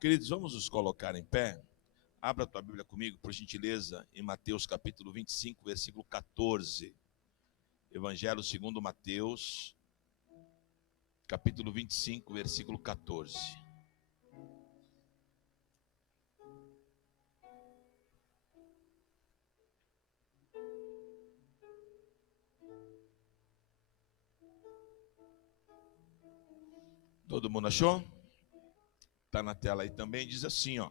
Queridos, vamos nos colocar em pé. Abra a tua Bíblia comigo, por gentileza, em Mateus capítulo 25, versículo 14. Evangelho segundo Mateus, capítulo 25, versículo 14. Todo mundo achou? Está na tela aí também, diz assim, ó.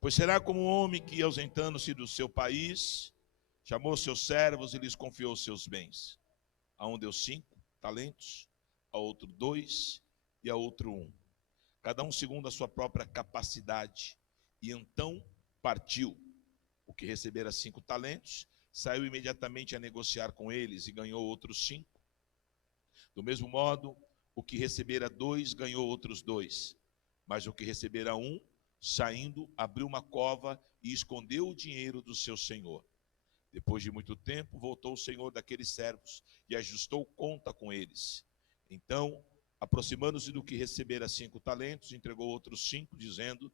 Pois será como um homem que, ausentando-se do seu país, chamou seus servos e lhes confiou seus bens. A um deu 5 talentos, a outro 2 e a outro 1. Cada um segundo a sua própria capacidade. E então partiu. O que recebera 5 talentos, saiu imediatamente a negociar com eles e ganhou outros 5. Do mesmo modo, o que recebera 2 ganhou outros 2. Mas o que recebera 1, saindo, abriu uma cova e escondeu o dinheiro do seu senhor. Depois de muito tempo, voltou o senhor daqueles servos e ajustou conta com eles. Então, aproximando-se do que recebera 5 talentos, entregou outros 5, dizendo: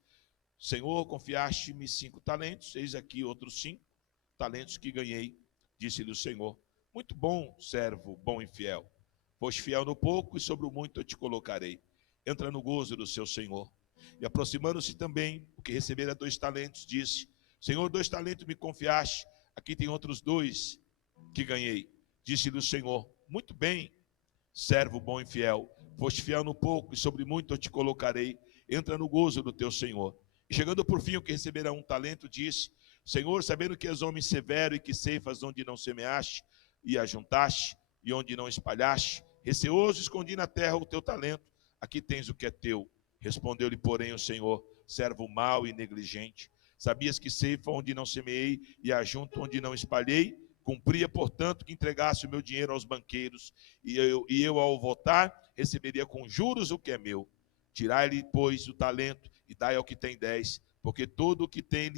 Senhor, confiaste-me 5 talentos, eis aqui outros 5 talentos que ganhei. Disse-lhe o Senhor: muito bom, servo, bom e fiel. Foste fiel no pouco, e sobre o muito eu te colocarei. Entra no gozo do seu Senhor. E aproximando-se também, o que recebera 2 talentos, disse: Senhor, 2 talentos me confiaste, aqui tem outros 2 que ganhei. Disse-lhe o Senhor: muito bem, servo bom e fiel. Foste fiel no pouco, e sobre muito eu te colocarei. Entra no gozo do teu Senhor. E chegando por fim, o que recebera 1 talento, disse: Senhor, sabendo que és homem severo e que ceifas onde não semeaste, e ajuntaste, e onde não espalhaste, receoso escondi na terra o teu talento. Aqui tens o que é teu. Respondeu-lhe, porém, o Senhor: servo mau e negligente. Sabias que ceifa onde não semeei e ajunto onde não espalhei? Cumpria, portanto, que entregasse o meu dinheiro aos banqueiros, e eu ao voltar, receberia com juros o que é meu. Tirai-lhe, pois, o talento e dai ao que tem 10, porque todo o que tem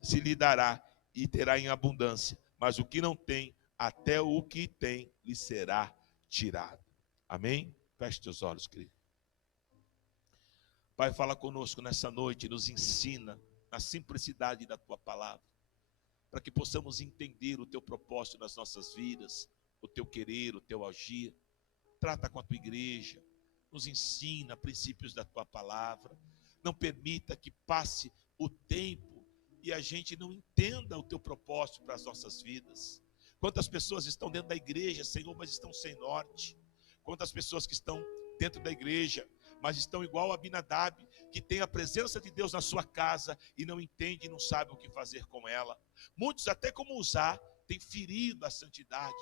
se lhe dará e terá em abundância, mas o que não tem, até o que tem lhe será tirado. Amém? Feche teus olhos, querido. Pai, fala conosco nessa noite, nos ensina na simplicidade da tua palavra, para que possamos entender o teu propósito nas nossas vidas, o teu querer, o teu agir. Trata com a tua igreja, nos ensina princípios da tua palavra. Não permita que passe o tempo e a gente não entenda o teu propósito para as nossas vidas. Quantas pessoas estão dentro da igreja, Senhor, mas estão sem norte? Quantas pessoas que estão dentro da igreja, mas estão igual a Abinadab, que tem a presença de Deus na sua casa e não entende e não sabe o que fazer com ela. Muitos, até como usar, têm ferido a santidade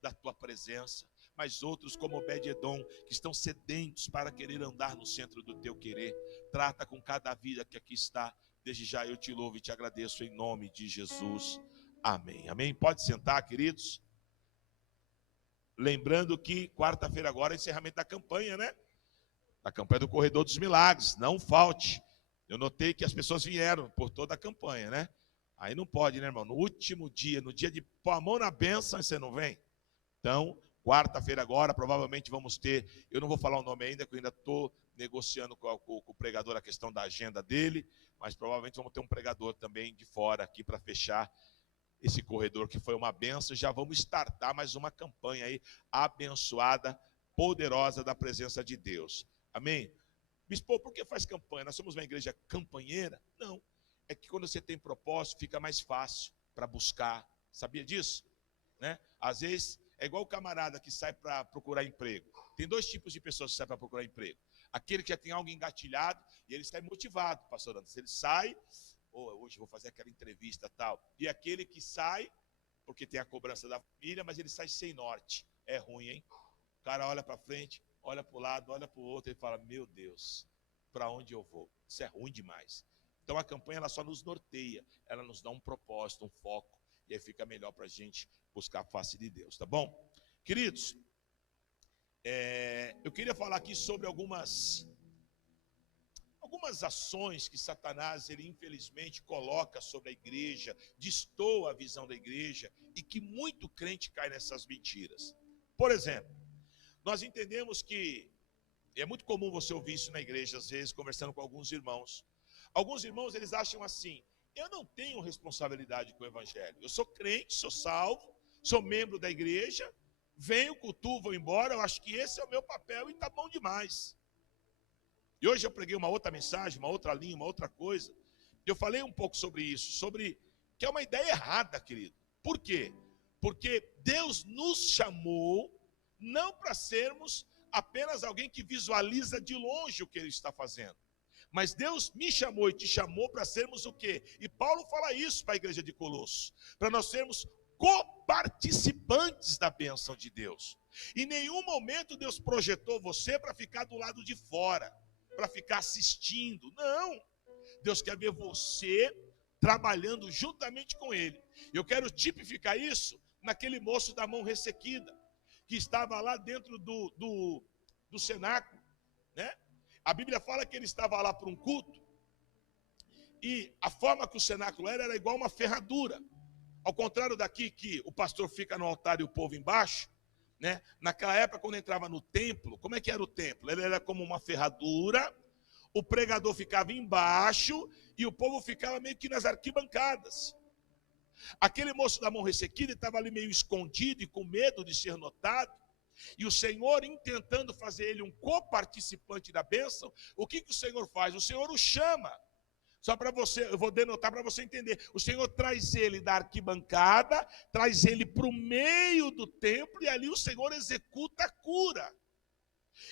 da tua presença, mas outros, como Obed-Edom, que estão sedentos para querer andar no centro do teu querer. Trata com cada vida que aqui está. Desde já eu te louvo e te agradeço em nome de Jesus. Amém. Amém. Pode sentar, queridos. Lembrando que quarta-feira agora é encerramento da campanha, né? A campanha do Corredor dos Milagres. Não falte. Eu notei que as pessoas vieram por toda a campanha, né? Aí não pode, né, irmão? No último dia, no dia de pôr a mão na bênção, você não vem? Então, quarta-feira agora, provavelmente vamos ter, eu não vou falar o nome ainda, que eu ainda estou negociando com o pregador a questão da agenda dele, mas provavelmente vamos ter um pregador também de fora aqui para fechar esse corredor que foi uma benção. Já vamos startar mais uma campanha aí, abençoada, poderosa da presença de Deus. Amém? Bispo, por que faz campanha? Nós somos uma igreja campanheira? Não. É que quando você tem propósito, fica mais fácil para buscar. Sabia disso? Né? Às vezes, é igual o camarada que sai para procurar emprego. Tem 2 tipos de pessoas que saem para procurar emprego. Aquele que já tem algo engatilhado e ele sai motivado, pastor Anderson. Ele sai, hoje vou fazer aquela entrevista tal. E aquele que sai, porque tem a cobrança da família, mas ele sai sem norte. É ruim, hein? O cara olha para frente, olha para o lado, olha para o outro e fala, meu Deus, para onde eu vou? Isso é ruim demais. Então a campanha ela só nos norteia, ela nos dá um propósito, um foco, e aí fica melhor para a gente buscar a face de Deus, tá bom? Queridos, eu queria falar aqui sobre algumas ações que Satanás, ele infelizmente coloca sobre a igreja, destoa a visão da igreja, e que muito crente cai nessas mentiras. Por exemplo, nós entendemos que E é muito comum você ouvir isso na igreja, às vezes, conversando com alguns irmãos. Alguns irmãos, eles acham assim: eu não tenho responsabilidade com o evangelho. Eu sou crente, sou salvo, sou membro da igreja, venho, cultuo, vou embora. Eu acho que esse é o meu papel e está bom demais. E hoje eu preguei uma outra mensagem, uma outra linha, uma outra coisa. Eu falei um pouco sobre isso, sobre que é uma ideia errada, querido. Por quê? Porque Deus nos chamou não para sermos apenas alguém que visualiza de longe o que Ele está fazendo. Mas Deus me chamou e te chamou para sermos o quê? E Paulo fala isso para a igreja de Colossos. Para nós sermos coparticipantes da bênção de Deus. Em nenhum momento Deus projetou você para ficar do lado de fora, para ficar assistindo. Não. Deus quer ver você trabalhando juntamente com Ele. Eu quero tipificar isso naquele moço da mão ressequida, que estava lá dentro do cenáculo, né? A Bíblia fala que ele estava lá para um culto, e a forma que o cenáculo era igual uma ferradura. Ao contrário daqui, que o pastor fica no altar e o povo embaixo, né? Naquela época, quando entrava no templo, como é que era o templo? Ele era como uma ferradura, o pregador ficava embaixo e o povo ficava meio que nas arquibancadas. Aquele moço da mão ressequida estava ali meio escondido e com medo de ser notado. E o Senhor, tentando fazer ele um coparticipante da bênção, o que o Senhor faz? O Senhor o chama. Só para você, eu vou denotar para você entender. O Senhor traz ele da arquibancada, traz ele para o meio do templo, e ali o Senhor executa a cura.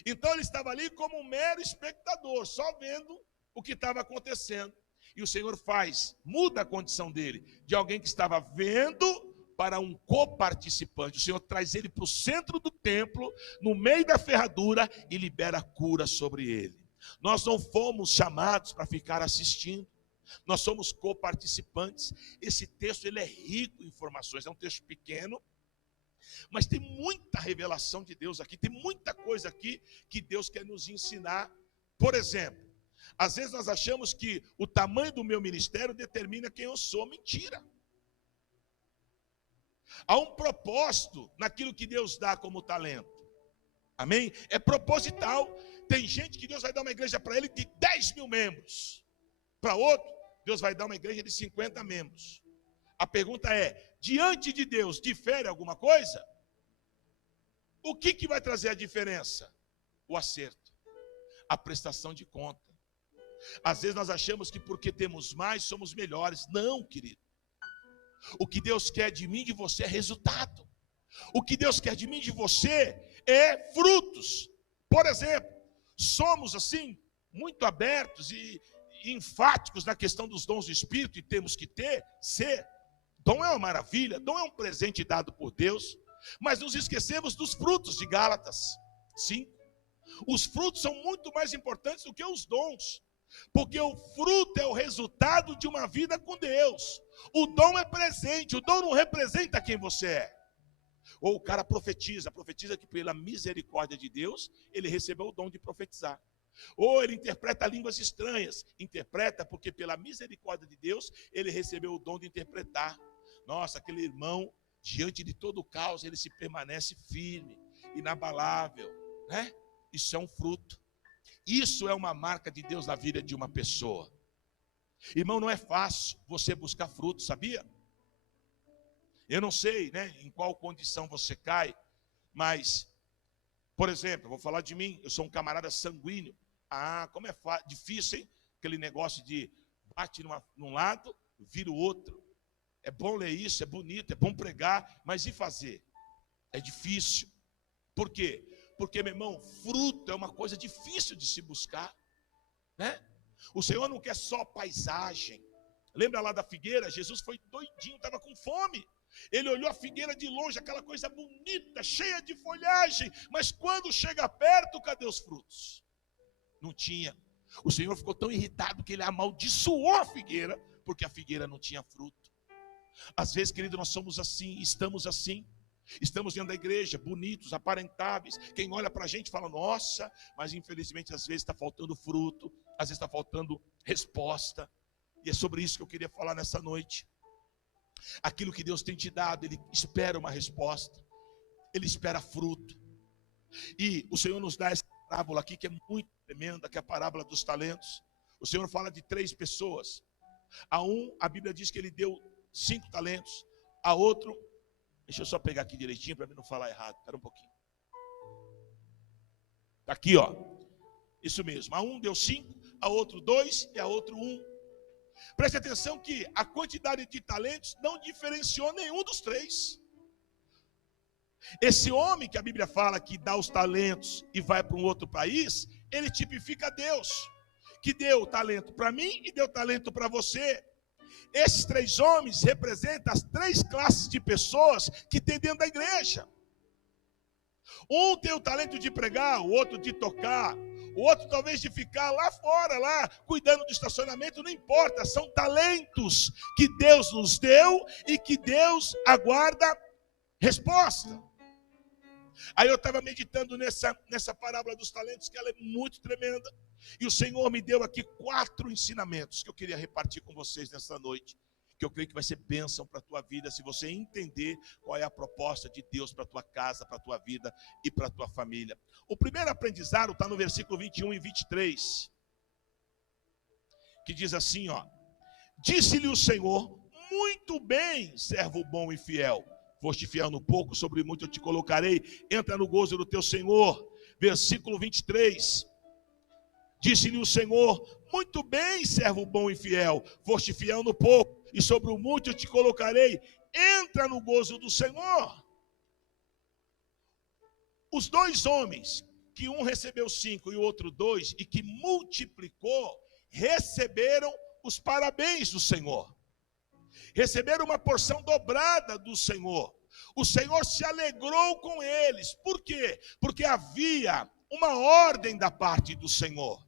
Então ele estava ali como um mero espectador, só vendo o que estava acontecendo. E o Senhor muda a condição dele, de alguém que estava vendo para um coparticipante. O Senhor traz ele para o centro do templo, no meio da ferradura, e libera a cura sobre ele. Nós não fomos chamados para ficar assistindo, nós somos coparticipantes. Esse texto ele é rico em informações, é um texto pequeno, mas tem muita revelação de Deus aqui, tem muita coisa aqui que Deus quer nos ensinar. Por exemplo, às vezes nós achamos que o tamanho do meu ministério determina quem eu sou. Mentira. Há um propósito naquilo que Deus dá como talento. Amém? É proposital. Tem gente que Deus vai dar uma igreja para ele de 10 mil membros. Para outro, Deus vai dar uma igreja de 50 membros. A pergunta é: diante de Deus, difere alguma coisa? O que vai trazer a diferença? O acerto, a prestação de conta. Às vezes nós achamos que porque temos mais, somos melhores. Não, querido. O que Deus quer de mim e de você é resultado. O que Deus quer de mim e de você é frutos. Por exemplo, somos assim, muito abertos e enfáticos na questão dos dons do Espírito, e temos que ser. Dom é uma maravilha, dom é um presente dado por Deus, mas nos esquecemos dos frutos de Gálatas 5. Os frutos são muito mais importantes do que os dons, porque o fruto é o resultado de uma vida com Deus. O dom é presente, o dom não representa quem você é. Ou o cara profetiza que pela misericórdia de Deus, ele recebeu o dom de profetizar. Ou ele interpreta línguas estranhas, interpreta porque pela misericórdia de Deus, ele recebeu o dom de interpretar. Nossa, aquele irmão, diante de todo o caos, ele se permanece firme, inabalável, né? Isso é um fruto. Isso é uma marca de Deus na vida de uma pessoa. Irmão, não é fácil você buscar frutos, sabia? Eu não sei, né, em qual condição você cai, mas, por exemplo, eu vou falar de mim, eu sou um camarada sanguíneo. Ah, como é difícil, hein? Aquele negócio de bate num lado, vira o outro. É bom ler isso, é bonito, é bom pregar, mas e fazer? É difícil. Por quê? Porque, meu irmão, fruto é uma coisa difícil de se buscar, né? O Senhor não quer só paisagem. Lembra lá da figueira? Jesus foi doidinho, estava com fome. Ele olhou a figueira de longe, aquela coisa bonita, cheia de folhagem, mas quando chega perto, cadê os frutos? Não tinha. O Senhor ficou tão irritado que ele amaldiçoou a figueira, porque a figueira não tinha fruto. Às vezes, querido, nós somos assim, estamos assim. Estamos dentro da igreja, bonitos, aparentáveis. Quem olha para a gente fala, nossa, mas infelizmente às vezes está faltando fruto, às vezes está faltando resposta. E é sobre isso que eu queria falar nessa noite. Aquilo que Deus tem te dado, Ele espera uma resposta, Ele espera fruto. E o Senhor nos dá essa parábola aqui que é muito tremenda, que é a parábola dos talentos. O Senhor fala de 3 pessoas. A Bíblia diz que ele deu 5 talentos. A outro, deixa eu só pegar aqui direitinho para mim não falar errado. Espera um pouquinho. Está aqui, ó. Isso mesmo. A um deu 5, a outro 2 e a outro 1. Preste atenção que a quantidade de talentos não diferenciou nenhum dos 3. Esse homem que a Bíblia fala que dá os talentos e vai para um outro país, ele tipifica Deus, que deu talento para mim e deu talento para você. Esses 3 homens representam as 3 classes de pessoas que tem dentro da igreja. Um tem o talento de pregar, o outro de tocar, o outro talvez de ficar lá fora, lá, cuidando do estacionamento, não importa, são talentos que Deus nos deu e que Deus aguarda resposta. Aí eu estava meditando nessa parábola dos talentos, que ela é muito tremenda, e o Senhor me deu aqui 4 ensinamentos que eu queria repartir com vocês nessa noite, que eu creio que vai ser bênção para a tua vida, se você entender qual é a proposta de Deus para a tua casa, para a tua vida e para a tua família. O primeiro aprendizado está no versículo 21 e 23, que diz assim, ó: disse-lhe o Senhor, muito bem, servo bom e fiel. Foste fiel no pouco, sobre muito eu te colocarei. Entra no gozo do teu Senhor. Versículo 23. Disse-lhe o Senhor, muito bem, servo bom e fiel. Foste fiel no pouco, e sobre o muito eu te colocarei. Entra no gozo do Senhor. Os 2 homens, que um recebeu 5 e o outro 2, e que multiplicou, receberam os parabéns do Senhor. Receberam uma porção dobrada do Senhor. O Senhor se alegrou com eles. Por quê? Porque havia uma ordem da parte do Senhor.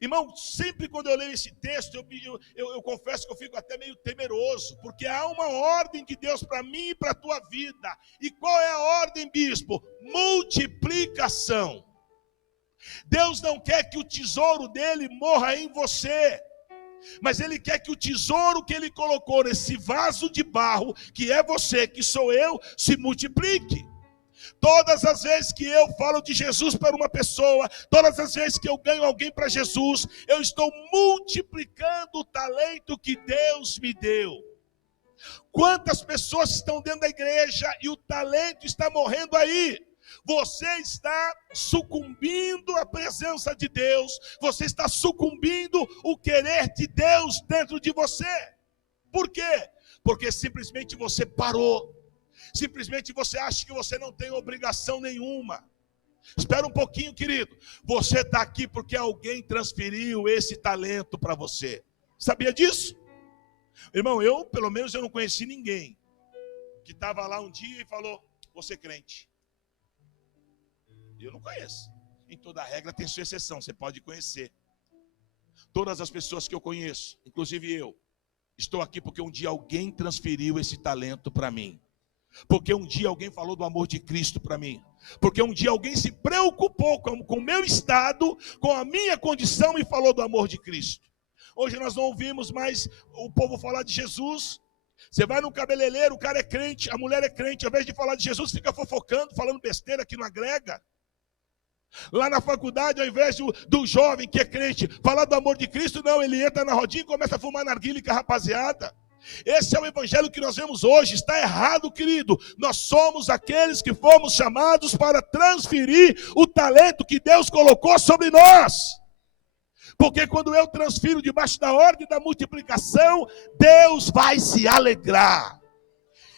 Irmão, sempre quando eu leio esse texto, eu confesso que eu fico até meio temeroso, porque há uma ordem de Deus para mim e para a tua vida. E qual é a ordem, bispo? Multiplicação. Deus não quer que o tesouro dele morra em você, mas Ele quer que o tesouro que Ele colocou nesse vaso de barro, que é você, que sou eu, se multiplique. Todas as vezes que eu falo de Jesus para uma pessoa, todas as vezes que eu ganho alguém para Jesus, eu estou multiplicando o talento que Deus me deu. Quantas pessoas estão dentro da igreja e o talento está morrendo aí? Você está sucumbindo à presença de Deus, você está sucumbindo o querer de Deus dentro de você. Por quê? Porque simplesmente você parou, simplesmente você acha que você não tem obrigação nenhuma. Espera um pouquinho, querido, você está aqui porque alguém transferiu esse talento para você. Sabia disso? Irmão, pelo menos eu não conheci ninguém que estava lá um dia e falou, vou ser crente. Eu não conheço. Em toda regra tem sua exceção, você pode conhecer. Todas as pessoas que eu conheço, inclusive eu, estou aqui porque um dia alguém transferiu esse talento para mim. Porque um dia alguém falou do amor de Cristo para mim. Porque um dia alguém se preocupou com o meu estado, com a minha condição e falou do amor de Cristo. Hoje nós não ouvimos mais o povo falar de Jesus. Você vai no cabeleireiro, o cara é crente, a mulher é crente, ao invés de falar de Jesus, fica fofocando, falando besteira que não agrega. Lá na faculdade, ao invés do jovem que é crente falar do amor de Cristo, não, ele entra na rodinha e começa a fumar narguilha com a rapaziada. Esse é o evangelho que nós vemos hoje. Está errado, querido. Nós somos aqueles que fomos chamados para transferir o talento que Deus colocou sobre nós. Porque quando eu transfiro debaixo da ordem da multiplicação, Deus vai se alegrar.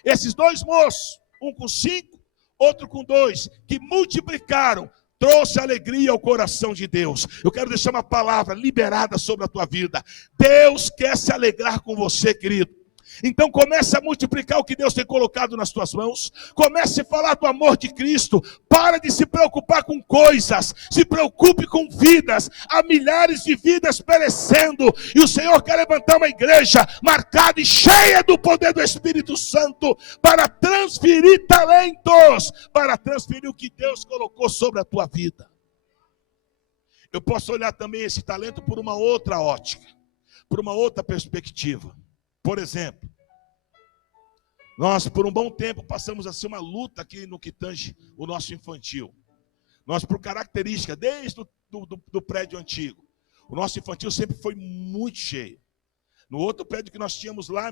Esses 2 moços, um com 5, outro com 2, que multiplicaram, trouxe alegria ao coração de Deus. Eu quero deixar uma palavra liberada sobre a tua vida. Deus quer se alegrar com você, querido. Então comece a multiplicar o que Deus tem colocado nas tuas mãos. Comece a falar do amor de Cristo. Para de se preocupar com coisas. Se preocupe com vidas. Há milhares de vidas perecendo. E o Senhor quer levantar uma igreja marcada e cheia do poder do Espírito Santo para transferir talentos, para transferir o que Deus colocou sobre a tua vida. Eu posso olhar também esse talento por uma outra ótica, por uma outra perspectiva. Por exemplo, nós por um bom tempo passamos a ser uma luta aqui no que tange o nosso infantil. Nós, por característica, desde do prédio antigo, o nosso infantil sempre foi muito cheio. No outro prédio que nós tínhamos lá,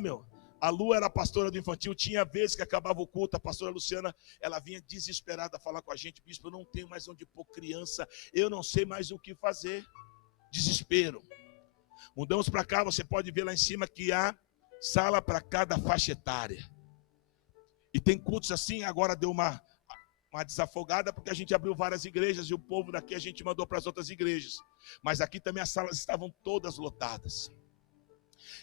a Lu era a pastora do infantil, tinha vezes que acabava o culto, a pastora Luciana, ela vinha desesperada falar com a gente: bispo, eu não tenho mais onde pôr criança, eu não sei mais o que fazer. Desespero. Mudamos para cá, você pode ver lá em cima que há sala para cada faixa etária. E tem cultos assim, agora deu uma desafogada, porque a gente abriu várias igrejas e o povo daqui a gente mandou para as outras igrejas. Mas aqui também as salas estavam todas lotadas.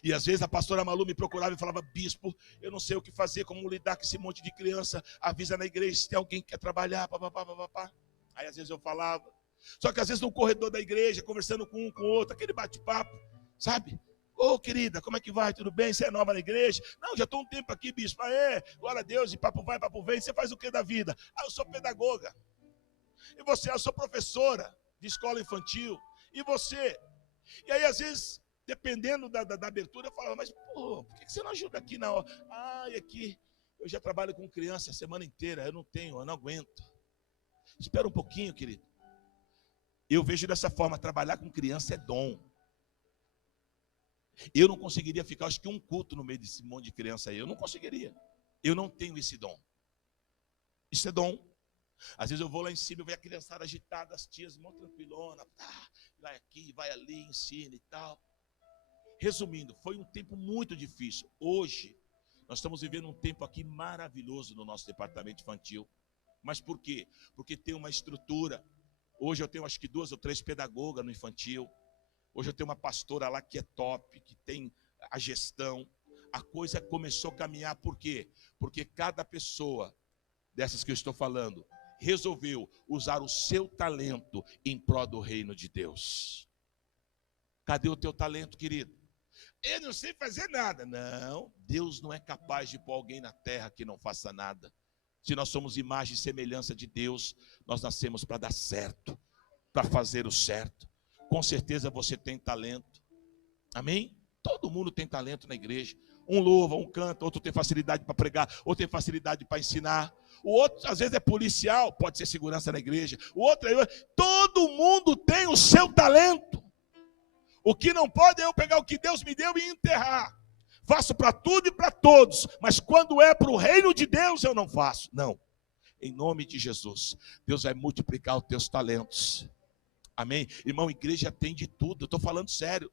E às vezes a pastora Malu me procurava e falava: bispo, eu não sei o que fazer, como lidar com esse monte de criança, avisa na igreja se tem alguém que quer trabalhar, papapá. Aí às vezes eu falava. Só que às vezes no corredor da igreja, conversando com um, com o outro, aquele bate-papo, sabe? Ô, querida, como é que vai? Tudo bem? Você é nova na igreja? Não, já estou um tempo aqui, bispo. Glória a Deus, e papo vai, papo vem. Você faz o que da vida? Eu sou pedagoga. E você? Eu sou professora de escola infantil. E você? E aí, às vezes, dependendo da abertura, eu falava: mas, por que você não ajuda aqui na hora? Aqui, eu já trabalho com criança a semana inteira, eu não aguento. Espera um pouquinho, querido. Eu vejo dessa forma: trabalhar com criança é dom. Eu não conseguiria ficar, acho que um culto no meio desse monte de criança aí. Eu não conseguiria. Eu não tenho esse dom. Isso é dom. Às vezes eu vou lá em cima, eu vejo a criançada agitada, as tias mó tranquilona, vai aqui, vai ali, ensina e tal. Resumindo, foi um tempo muito difícil. Hoje, nós estamos vivendo um tempo aqui maravilhoso no nosso departamento infantil. Mas por quê? Porque tem uma estrutura. Hoje eu tenho acho que 2 ou 3 pedagogas no infantil. Hoje eu tenho uma pastora lá que é top, que tem a gestão. A coisa começou a caminhar, por quê? Porque cada pessoa dessas que eu estou falando resolveu usar o seu talento em prol do reino de Deus. Cadê o teu talento, querido? Eu não sei fazer nada. Não, Deus não é capaz de pôr alguém na terra que não faça nada. Se nós somos imagem e semelhança de Deus, nós nascemos para dar certo, para fazer o certo. Com certeza você tem talento. Amém? Todo mundo tem talento na igreja. Um louva, um canta, outro tem facilidade para pregar, outro tem facilidade para ensinar. O outro, às vezes, é policial, pode ser segurança na igreja. O outro é... Todo mundo tem o seu talento. O que não pode é eu pegar o que Deus me deu e enterrar. Faço para tudo e para todos, mas quando é para o reino de Deus, eu não faço. Não. Em nome de Jesus, Deus vai multiplicar os teus talentos. Amém? Irmão, igreja tem de tudo, eu estou falando sério.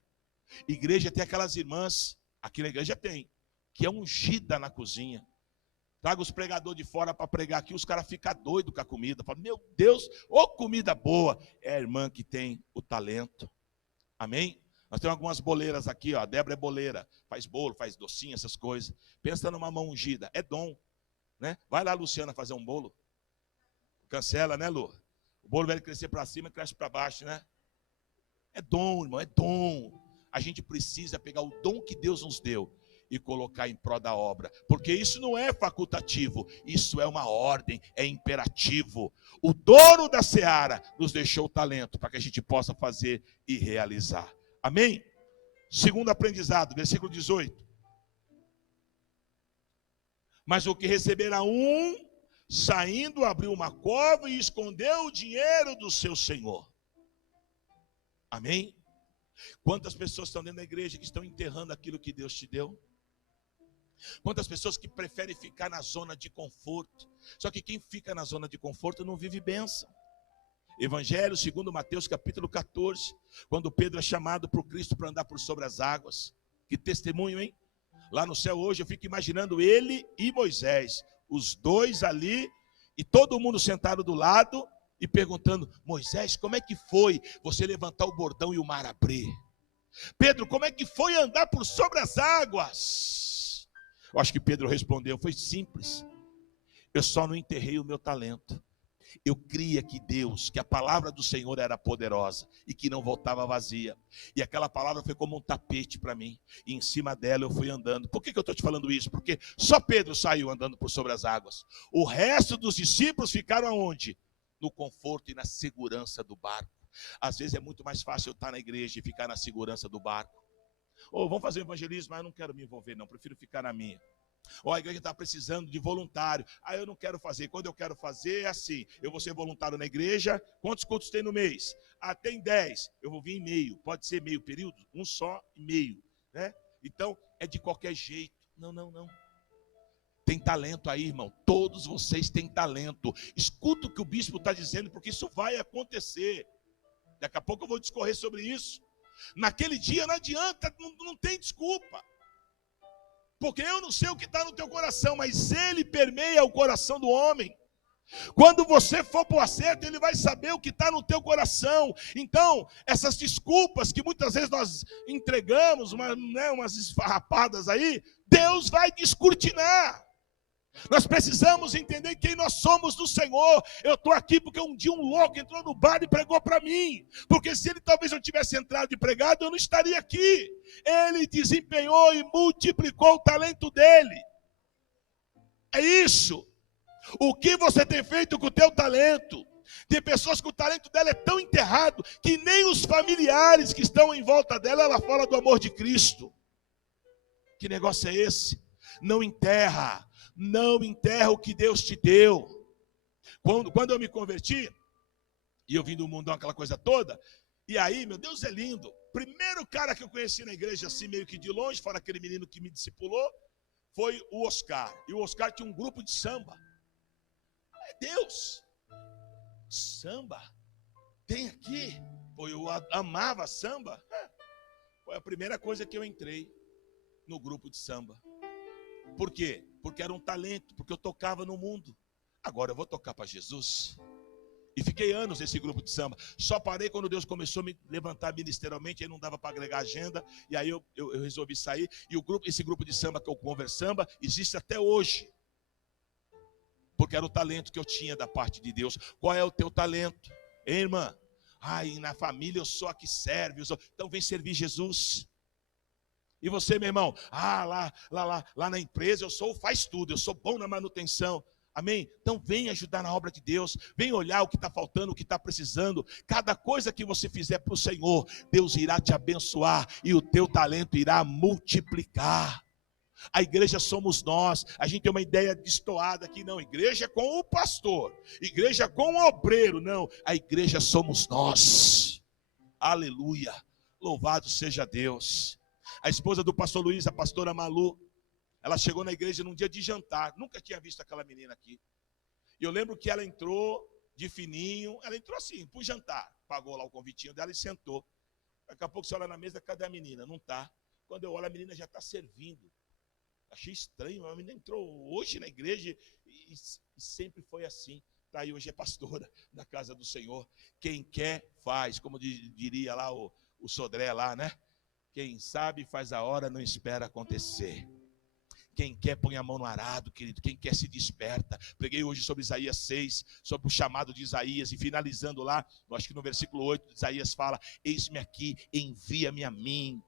Igreja tem aquelas irmãs, aqui na igreja tem, que é ungida na cozinha. Traga os pregadores de fora para pregar aqui, os caras ficam doidos com a comida. Falam: meu Deus, ô comida boa. É a irmã que tem o talento. Amém? Nós temos algumas boleiras aqui, ó. A Débora é boleira, faz bolo, faz docinho, essas coisas. Pensa numa mão ungida, é dom, né? Vai lá, Luciana, fazer um bolo. Cancela, né, Lu? O bolo vai crescer para cima e cresce para baixo, né? É dom, irmão, é dom. A gente precisa pegar o dom que Deus nos deu e colocar em prol da obra. Porque isso não é facultativo, isso é uma ordem, é imperativo. O dono da seara nos deixou o talento para que a gente possa fazer e realizar. Amém? Segundo aprendizado, versículo 18. Mas o que receberá saindo, abriu uma cova e escondeu o dinheiro do seu senhor. Amém? Quantas pessoas estão dentro da igreja que estão enterrando aquilo que Deus te deu? Quantas pessoas que preferem ficar na zona de conforto? Só que quem fica na zona de conforto não vive bênção. Evangelho segundo Mateus capítulo 14, quando Pedro é chamado por Cristo para andar por sobre as águas. Que testemunho, hein? Lá no céu hoje eu fico imaginando ele e Moisés, os dois ali, e todo mundo sentado do lado e perguntando: Moisés, como é que foi você levantar o bordão e o mar abrir? Pedro, como é que foi andar por sobre as águas? Eu acho que Pedro respondeu: foi simples, eu só não enterrei o meu talento. Eu cria que Deus, que a palavra do Senhor era poderosa e que não voltava vazia. E aquela palavra foi como um tapete para mim. E em cima dela eu fui andando. Por que eu estou te falando isso? Porque só Pedro saiu andando por sobre as águas. O resto dos discípulos ficaram aonde? No conforto e na segurança do barco. Às vezes é muito mais fácil eu estar na igreja e ficar na segurança do barco. Ou vamos fazer um evangelismo, mas eu não quero me envolver não, prefiro ficar na minha. Ó, a igreja está precisando de voluntário. Ah, eu não quero fazer. Quando eu quero fazer, é assim. Eu vou ser voluntário na igreja. Quantos cultos tem no mês? Ah, tem 10. Eu vou vir em meio. Pode ser meio período? Um só e meio, né? Então, é de qualquer jeito. Não, não, não. Tem talento aí, irmão. Todos vocês têm talento. Escuta o que o bispo está dizendo, porque isso vai acontecer. Daqui a pouco eu vou discorrer sobre isso. Naquele dia não adianta, não tem desculpa. Porque eu não sei o que está no teu coração, mas ele permeia o coração do homem. Quando você for para o acerto, ele vai saber o que está no teu coração. Então, essas desculpas que muitas vezes nós entregamos, umas esfarrapadas aí, Deus vai descortinar. Nós precisamos entender quem nós somos do Senhor. Eu estou aqui porque um dia um louco entrou no bar e pregou para mim. Porque se ele talvez não tivesse entrado e pregado, eu não estaria aqui. Ele desempenhou e multiplicou o talento dele. É isso. O que você tem feito com o teu talento? Tem pessoas que o talento dela é tão enterrado que nem os familiares que estão em volta dela, ela fala do amor de Cristo. Que negócio é esse? Não enterra o que Deus te deu. Quando eu me converti, e eu vim do mundão, aquela coisa toda, e aí, meu Deus, é lindo. Primeiro cara que eu conheci na igreja, assim, meio que de longe, fora aquele menino que me discipulou, foi o Oscar. E o Oscar tinha um grupo de samba. É Deus. Samba? Tem aqui? Pô, eu amava samba. Foi a primeira coisa que eu entrei no grupo de samba. Por quê? Porque era um talento, porque eu tocava no mundo. Agora eu vou tocar para Jesus. E fiquei anos nesse grupo de samba. Só parei quando Deus começou a me levantar ministerialmente, aí não dava para agregar agenda, e aí eu resolvi sair. E esse grupo de samba, que é o Conver Samba, existe até hoje. Porque era o talento que eu tinha da parte de Deus. Qual é o teu talento? Hein, irmã? Ai, na família eu sou a que serve. Então vem servir Jesus. E você, meu irmão? Ah, lá na empresa eu sou o faz tudo, eu sou bom na manutenção. Amém? Então vem ajudar na obra de Deus. Vem olhar o que está faltando, o que está precisando. Cada coisa que você fizer para o Senhor, Deus irá te abençoar e o teu talento irá multiplicar. A igreja somos nós. A gente tem uma ideia destoada aqui. Não, igreja é com o pastor, igreja é com o obreiro. Não, a igreja somos nós. Aleluia. Louvado seja Deus. A esposa do pastor Luiz, a pastora Malu, ela chegou na igreja num dia de jantar. Nunca tinha visto aquela menina aqui. E eu lembro que ela entrou de fininho. Ela entrou assim, para o jantar. Pagou lá o convitinho dela e sentou. Daqui a pouco você olha na mesa, cadê a menina? Não está. Quando eu olho, a menina já está servindo. Achei estranho, a menina entrou hoje na igreja e sempre foi assim. Está aí, hoje é pastora da casa do Senhor. Quem quer, faz. Como diria lá o Sodré lá, né? Quem sabe faz a hora, não espera acontecer. Quem quer põe a mão no arado, querido. Quem quer se desperta. Preguei hoje sobre Isaías 6, sobre o chamado de Isaías. E finalizando lá, acho que no versículo 8, Isaías fala: eis-me aqui, envia-me a mim.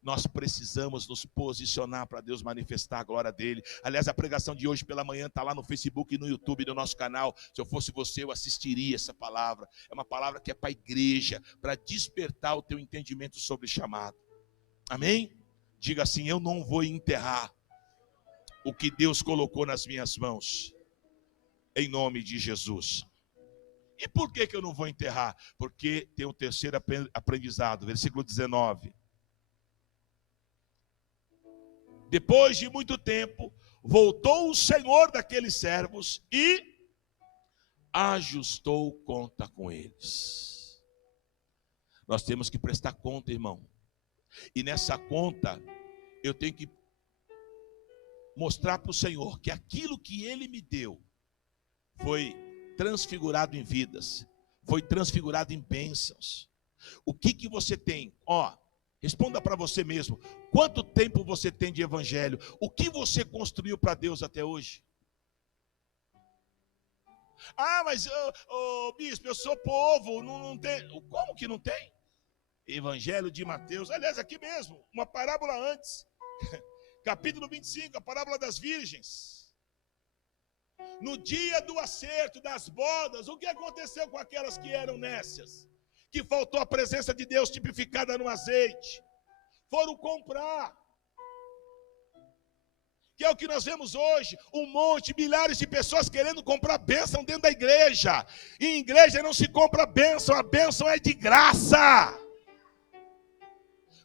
Nós precisamos nos posicionar para Deus manifestar a glória dele. Aliás, a pregação de hoje pela manhã está lá no Facebook e no YouTube do nosso canal. Se eu fosse você, eu assistiria essa palavra. É uma palavra que é para a igreja, para despertar o teu entendimento sobre o chamado. Amém? Diga assim: eu não vou enterrar o que Deus colocou nas minhas mãos, em nome de Jesus. E por que eu não vou enterrar? Porque tem o terceiro aprendizado, versículo 19. Depois de muito tempo, voltou o Senhor daqueles servos e ajustou conta com eles. Nós temos que prestar conta, irmão. E nessa conta, eu tenho que mostrar para o Senhor que aquilo que Ele me deu foi transfigurado em vidas, foi transfigurado em bênçãos. O que você tem? Responda para você mesmo. Quanto tempo você tem de evangelho? O que você construiu para Deus até hoje? Ah, mas, bispo, eu sou povo, não tem. Como que não tem? Evangelho de Mateus, aliás, aqui mesmo, uma parábola antes. Capítulo 25, a parábola das virgens. No dia do acerto das bodas, o que aconteceu com aquelas que eram nécias? Que faltou a presença de Deus tipificada no azeite. Foram comprar. que é o que nós vemos hoje, milhares de pessoas querendo comprar bênção dentro da igreja. E em igreja não se compra bênção, a bênção é de graça.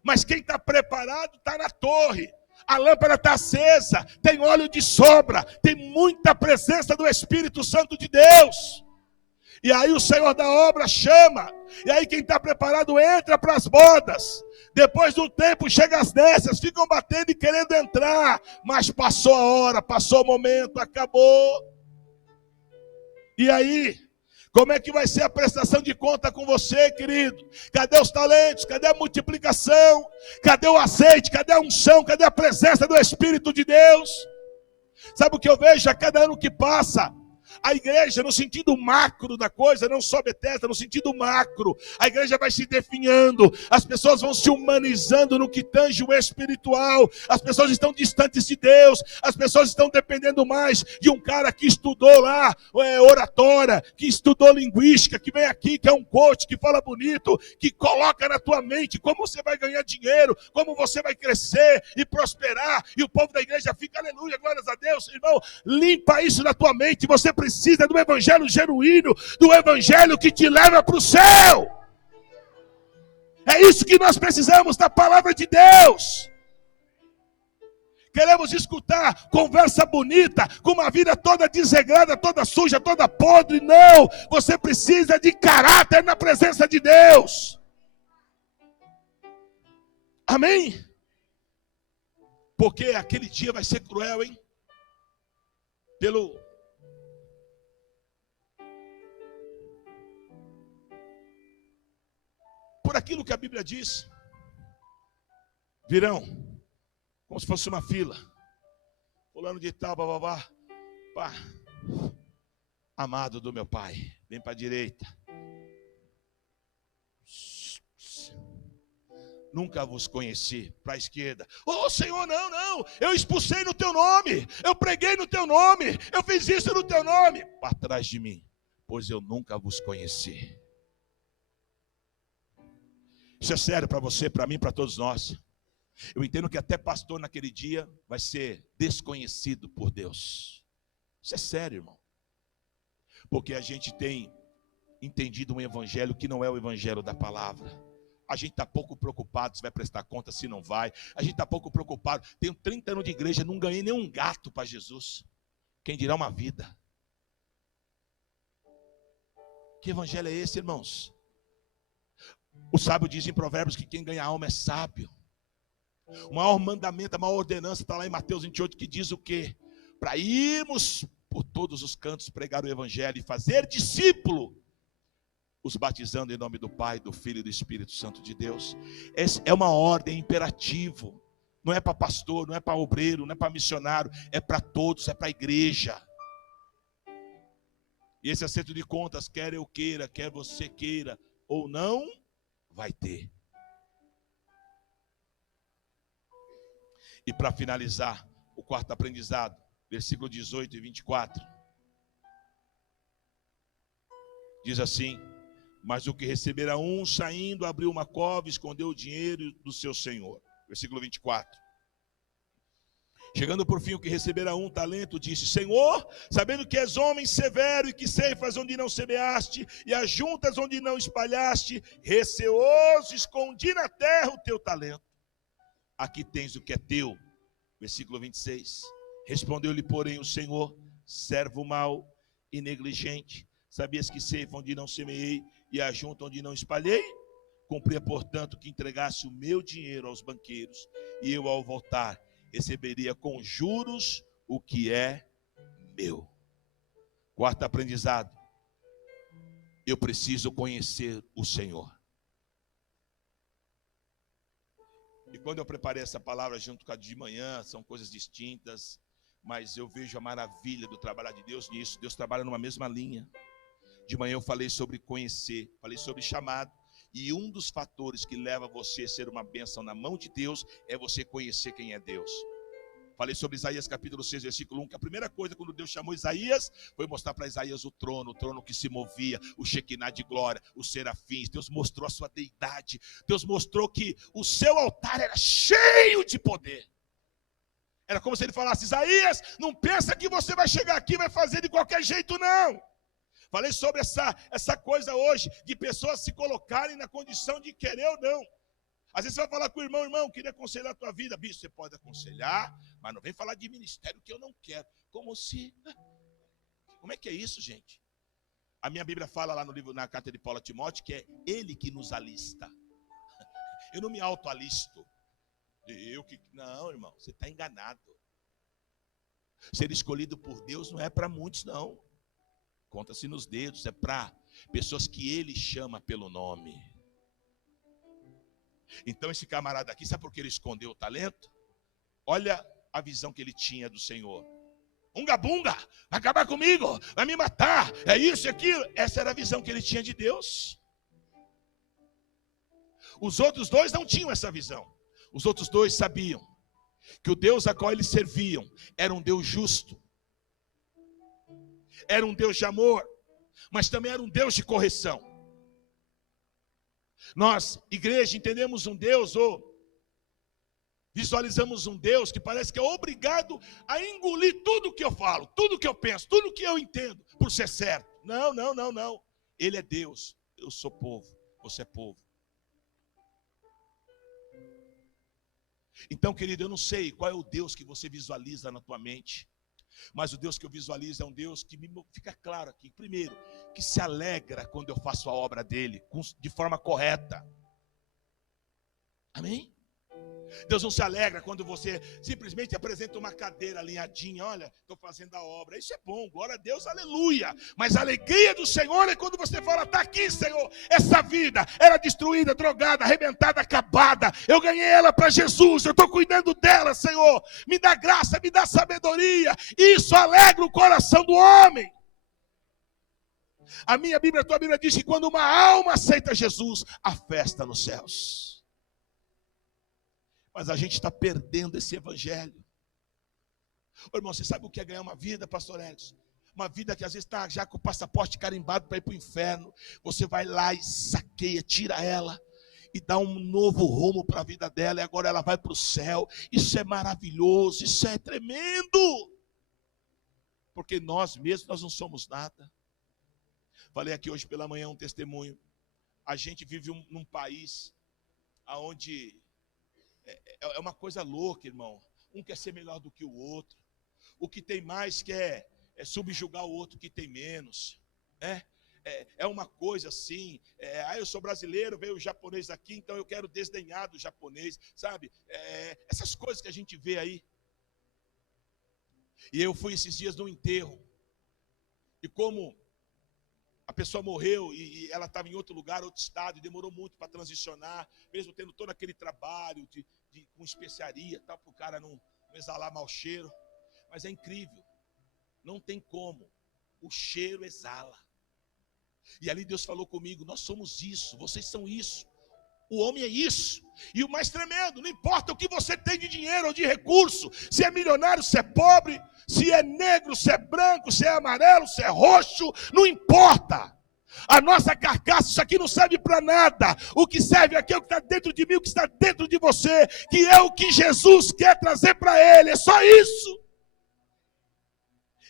Mas quem está preparado está na torre. A lâmpada está acesa, tem óleo de sobra, tem muita presença do Espírito Santo de Deus. E aí o Senhor da obra chama, e aí quem está preparado entra para as bodas. Depois do tempo chega as dessas, ficam batendo e querendo entrar, mas passou a hora, passou o momento, acabou. E aí, como é que vai ser a prestação de conta com você, querido? Cadê os talentos? Cadê a multiplicação? Cadê o azeite? Cadê a unção? Cadê a presença do Espírito de Deus? Sabe o que eu vejo a cada ano que passa? A igreja, no sentido macro da coisa, não só Betesda, no sentido macro, a igreja vai se definhando, as pessoas vão se humanizando no que tange o espiritual, as pessoas estão distantes de Deus, as pessoas estão dependendo mais de um cara que estudou lá oratória, que estudou linguística, que vem aqui, que é um coach, que fala bonito, que coloca na tua mente como você vai ganhar dinheiro, como você vai crescer e prosperar, e o povo da igreja fica, aleluia, glórias a Deus. Irmão, limpa isso na tua mente, você precisa do evangelho genuíno, do evangelho que te leva para o céu. É isso que nós precisamos, da palavra de Deus. Queremos escutar conversa bonita, com uma vida toda desregrada, toda suja, toda podre. Não, você precisa de caráter na presença de Deus. Amém? Porque aquele dia vai ser cruel, hein? Por aquilo que a Bíblia diz, virão, como se fosse uma fila, fulano de tal, bababá, pá, amado do meu pai, vem para a direita, nunca vos conheci, para a esquerda, Senhor, não, eu expulsei no teu nome, eu preguei no teu nome, eu fiz isso no teu nome, para trás de mim, pois eu nunca vos conheci. Isso é sério para você, para mim, para todos nós. Eu entendo que até pastor naquele dia vai ser desconhecido por Deus. Isso é sério, irmão. Porque a gente tem entendido um evangelho que não é o evangelho da palavra. A gente está pouco preocupado se vai prestar conta, se não vai. A gente está pouco preocupado. Tenho 30 anos de igreja, não ganhei nem um gato para Jesus. Quem dirá uma vida? Que evangelho é esse, irmãos? O sábio diz em Provérbios que quem ganha alma é sábio. O maior mandamento, a maior ordenança está lá em Mateus 28, que diz o quê? Para irmos por todos os cantos pregar o evangelho e fazer discípulo, os batizando em nome do Pai, do Filho e do Espírito Santo de Deus. Essa é uma ordem, imperativo. Não é para pastor, não é para obreiro, não é para missionário, é para todos, é para a igreja. E esse acerto de contas, quer eu queira, quer você queira ou não, vai ter. E para finalizar, o quarto aprendizado, versículo 18 e 24. Diz assim: mas o que recebera um, saindo, abriu uma cova, escondeu o dinheiro do seu senhor. Versículo 24. Chegando por fim o que recebera um talento, disse: Senhor, sabendo que és homem severo e que ceifas onde não semeaste e ajuntas onde não espalhaste, receoso escondi na terra o teu talento. Aqui tens o que é teu. Versículo 26. Respondeu-lhe, porém, o Senhor: servo mau e negligente, sabias que ceifa onde não semeei e ajunta onde não espalhei? Cumpria, portanto, que entregasse o meu dinheiro aos banqueiros, e eu, ao voltar, receberia com juros o que é meu. Quarto aprendizado: eu preciso conhecer o Senhor. E quando eu preparei essa palavra junto com a de manhã, são coisas distintas, mas eu vejo a maravilha do trabalho de Deus nisso. Deus trabalha numa mesma linha. De manhã eu falei sobre conhecer, falei sobre chamado. E um dos fatores que leva você a ser uma bênção na mão de Deus é você conhecer quem é Deus. Falei sobre Isaías capítulo 6, versículo 1, que a primeira coisa quando Deus chamou Isaías foi mostrar para Isaías o trono que se movia, o Shekinah de glória, os serafins. Deus mostrou a sua deidade. Deus mostrou que o seu altar era cheio de poder. Era como se ele falasse: Isaías, não pensa que você vai chegar aqui e vai fazer de qualquer jeito, não. Falei sobre essa coisa hoje, de pessoas se colocarem na condição de querer ou não. Às vezes você vai falar com o irmão: irmão, queria aconselhar a tua vida. Bicho, você pode aconselhar, mas não vem falar de ministério que eu não quero. Como é que é isso, gente? A minha Bíblia fala lá no livro, na carta de Paulo a Timóteo, que é ele que nos alista. Eu não me autoalisto. Não, irmão, você está enganado. Ser escolhido por Deus não é para muitos, não. Conta-se nos dedos, é para pessoas que ele chama pelo nome. Então esse camarada aqui, sabe por que ele escondeu o talento? Olha a visão que ele tinha do Senhor. Unga-bunga, vai acabar comigo, vai me matar, é isso e aquilo. Essa era a visão que ele tinha de Deus. Os outros dois não tinham essa visão. Os outros dois sabiam que o Deus a qual eles serviam era um Deus justo, era um Deus de amor, mas também era um Deus de correção. Nós, igreja, entendemos um Deus, ou visualizamos um Deus que parece que é obrigado a engolir tudo que eu falo, tudo que eu penso, tudo que eu entendo, por ser certo. Não, não, não, não. Ele é Deus, eu sou povo, você é povo. Então, querido, eu não sei qual é o Deus que você visualiza na tua mente, mas o Deus que eu visualizo é um Deus que fica claro aqui. Primeiro, que se alegra quando eu faço a obra dele de forma correta. Amém? Deus não se alegra quando você simplesmente apresenta uma cadeira alinhadinha. Olha, estou fazendo a obra. Isso é bom, glória a Deus, aleluia. Mas a alegria do Senhor é quando você fala: está aqui, Senhor, essa vida era destruída, drogada, arrebentada, acabada. Eu ganhei ela para Jesus, eu estou cuidando dela, Senhor. Me dá graça, me dá sabedoria. Isso alegra o coração do homem. A minha Bíblia, a tua Bíblia diz que quando uma alma aceita Jesus, há festa nos céus. Mas a gente está perdendo esse evangelho. Ô, irmão, você sabe o que é ganhar uma vida, pastor Edson? Uma vida que às vezes está já com o passaporte carimbado para ir para o inferno. Você vai lá e saqueia, tira ela e dá um novo rumo para a vida dela. E agora ela vai para o céu. Isso é maravilhoso, isso é tremendo. Porque nós mesmos, nós não somos nada. Falei aqui hoje pela manhã um testemunho. A gente vive num país onde é uma coisa louca, irmão. Um quer ser melhor do que o outro. O que tem mais quer subjugar o outro que tem menos. É uma coisa assim. Eu sou brasileiro, veio o japonês aqui, então eu quero desdenhar do japonês, sabe? Essas coisas que a gente vê aí. E eu fui esses dias num enterro. E como a pessoa morreu e ela estava em outro lugar, outro estado, e demorou muito para transicionar, mesmo tendo todo aquele trabalho com especiaria, para o cara não exalar mau cheiro. Mas é incrível, não tem como, o cheiro exala. E ali Deus falou comigo: nós somos isso, vocês são isso, o homem é isso. E o mais tremendo, não importa o que você tem de dinheiro ou de recurso, se é milionário, se é pobre, se é negro, se é branco, se é amarelo, se é roxo, não importa. A nossa carcaça, isso aqui não serve para nada. O que serve aqui é o que está dentro de mim, o que está dentro de você, que é o que Jesus quer trazer para ele. É só isso.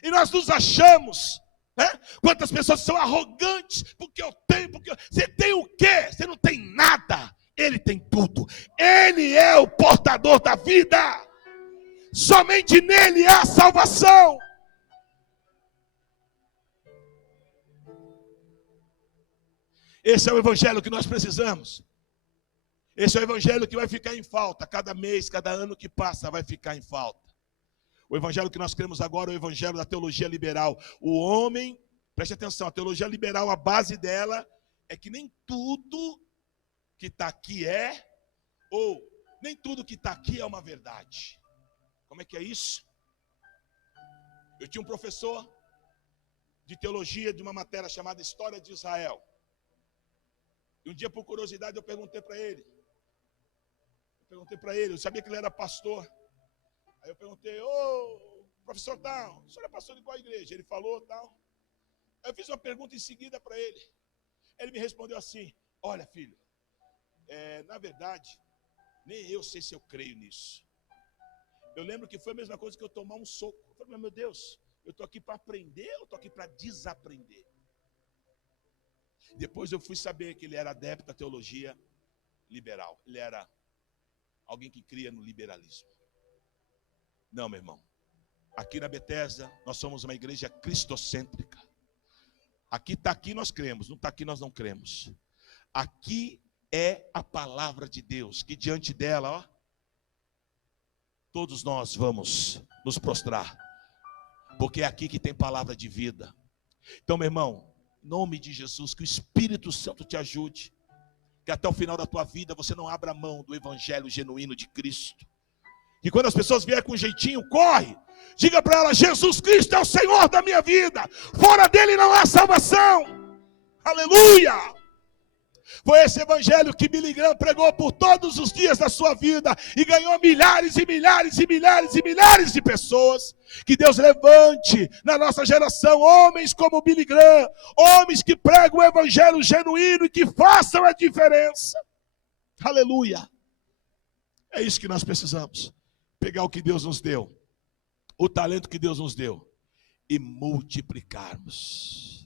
E nós nos achamos, né? Quantas pessoas são arrogantes, porque eu tenho, você tem o quê? Você não tem nada. Ele tem tudo. Ele é o portador da vida. Somente nele há salvação. Esse é o evangelho que nós precisamos. Esse é o evangelho que vai ficar em falta. Cada mês, cada ano que passa vai ficar em falta. O evangelho que nós cremos agora é o evangelho da teologia liberal. O homem, preste atenção, a teologia liberal, a base dela é que nem tudo que está aqui ou nem tudo que está aqui é uma verdade. Como é que é isso? Eu tinha um professor de teologia de uma matéria chamada História de Israel. E um dia, por curiosidade, eu perguntei para ele. Eu sabia que ele era pastor. Aí eu perguntei: professor tal, o senhor é pastor de qual igreja? Ele falou tal. Aí eu fiz uma pergunta em seguida para ele. Ele me respondeu assim: olha, filho, na verdade, nem eu sei se eu creio nisso. Eu lembro que foi a mesma coisa que eu tomar um soco. Eu falei, meu Deus, eu estou aqui para aprender ou estou aqui para desaprender? Depois eu fui saber que ele era adepto da teologia liberal. Ele era alguém que cria no liberalismo. Não, meu irmão. Aqui na Bethesda, nós somos uma igreja cristocêntrica. Aqui está aqui nós cremos, não está aqui nós não cremos. Aqui é a palavra de Deus, que diante dela, ó, todos nós vamos nos prostrar. Porque é aqui que tem palavra de vida. Então, meu irmão, em nome de Jesus, que o Espírito Santo te ajude. Que até o final da tua vida você não abra mão do evangelho genuíno de Cristo. E quando as pessoas vierem com jeitinho, corre. Diga para ela, Jesus Cristo é o Senhor da minha vida. Fora dele não há salvação. Aleluia! Foi esse evangelho que Billy Graham pregou por todos os dias da sua vida e ganhou milhares e milhares e milhares e milhares de pessoas. Que Deus levante na nossa geração homens como Billy Graham, homens que pregam o evangelho genuíno e que façam a diferença. Aleluia! É isso que nós precisamos. Pegar o que Deus nos deu, o talento que Deus nos deu e multiplicarmos.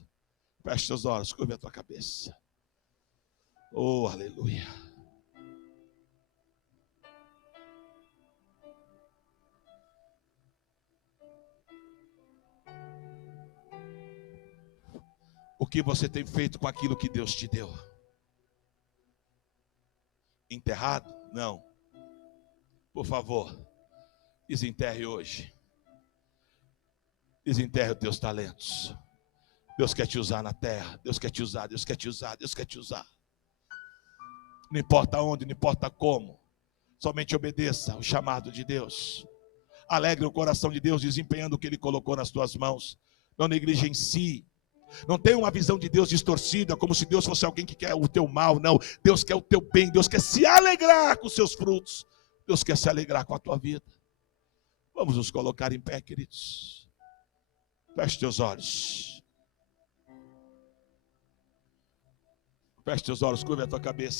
Feche seus olhos, curva a tua cabeça. Oh, aleluia. O que você tem feito com aquilo que Deus te deu? Enterrado? Não. Por favor, desenterre hoje. Desenterre os teus talentos. Deus quer te usar na terra. Deus quer te usar, Deus quer te usar, Deus quer te usar. Não importa onde, não importa como. Somente obedeça o chamado de Deus. Alegre o coração de Deus desempenhando o que Ele colocou nas tuas mãos. Não negligencie. Não tenha uma visão de Deus distorcida, como se Deus fosse alguém que quer o teu mal. Não, Deus quer o teu bem. Deus quer se alegrar com os seus frutos. Deus quer se alegrar com a tua vida. Vamos nos colocar em pé, queridos. Feche teus olhos. Feche teus olhos, curva a tua cabeça.